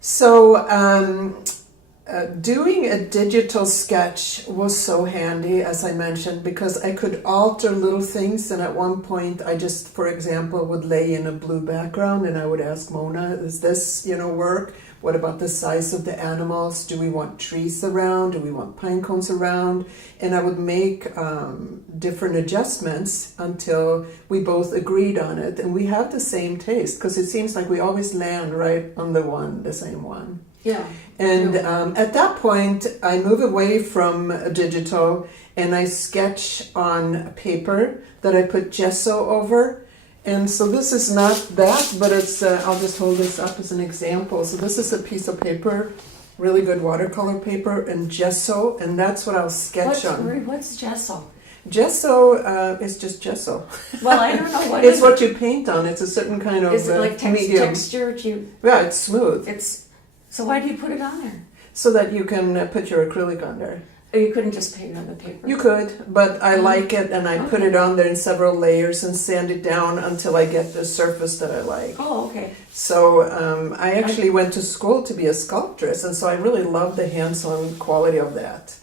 So doing a digital sketch was so handy, as I mentioned, because I could alter little things. And at one point, I just, for example, would lay in a blue background, and I would ask Mona, "Is this, work? What about the size of the animals? Do we want trees around? Do we want pine cones around?" And I would make different adjustments until we both agreed on it. And we have the same taste, because it seems like we always land right on the same one. Yeah. And at that point, I move away from digital and I sketch on paper that I put gesso over. And so this is not that, but it's, I'll just hold this up as an example. So this is a piece of paper, really good watercolor paper, and gesso, and that's what I'll sketch on. What's gesso? Gesso is just gesso. Well, I don't know what it's what you paint on. It's a certain kind of is it like medium. texture? Yeah, it's smooth. So why do you put it on there? So that you can put your acrylic on there. Or you couldn't just paint it on the paper? You could, but I like it, and I put it on there in several layers and sand it down until I get the surface that I like. Oh, okay. So I actually went to school to be a sculptress, and so I really love the hands-on quality of that.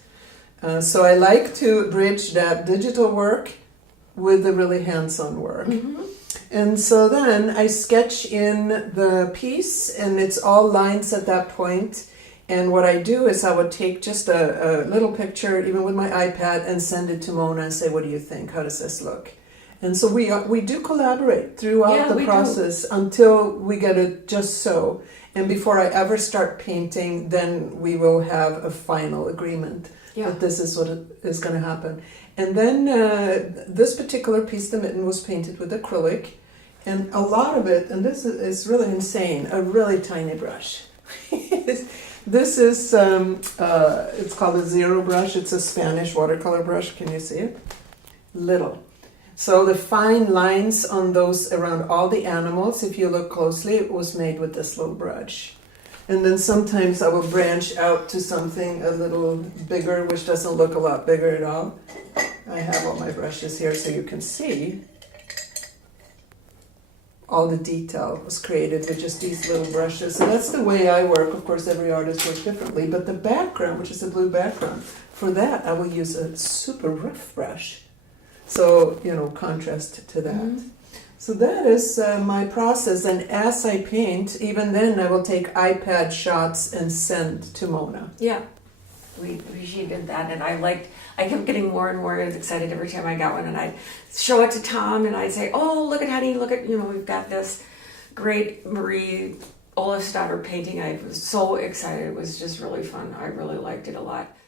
So I like to bridge that digital work with the really hands-on work. Mm-hmm. And so then I sketch in the piece, and it's all lines at that point. And what I do is I would take just a little picture, even with my iPad, and send it to Mona and say, "What do you think? How does this look?" And so we do collaborate throughout the process until we get it just so. And before I ever start painting, then we will have a final agreement that this is what is going to happen. And then this particular piece, the mitten, was painted with acrylic. And a lot of it, and this is really insane, a really tiny brush. This is, it's called a zero brush. It's a Spanish watercolor brush. Can you see it? Little. So the fine lines on those around all the animals, if you look closely, it was made with this little brush. And then sometimes I will branch out to something a little bigger, which doesn't look a lot bigger at all. I have all my brushes here so you can see. All the detail was created with just these little brushes. So that's the way I work. Of course, every artist works differently. But the background, which is a blue background, for that I will use a super rough brush. So, contrast to that. Mm-hmm. So that is my process. And as I paint, even then I will take iPad shots and send to Mona. Yeah. She did that, and I kept getting more and more excited every time I got one, and I'd show it to Tom, and I'd say, "Oh, look at honey, look at, we've got this great Marie Olafsdotter painting." I was so excited. It was just really fun. I really liked it a lot.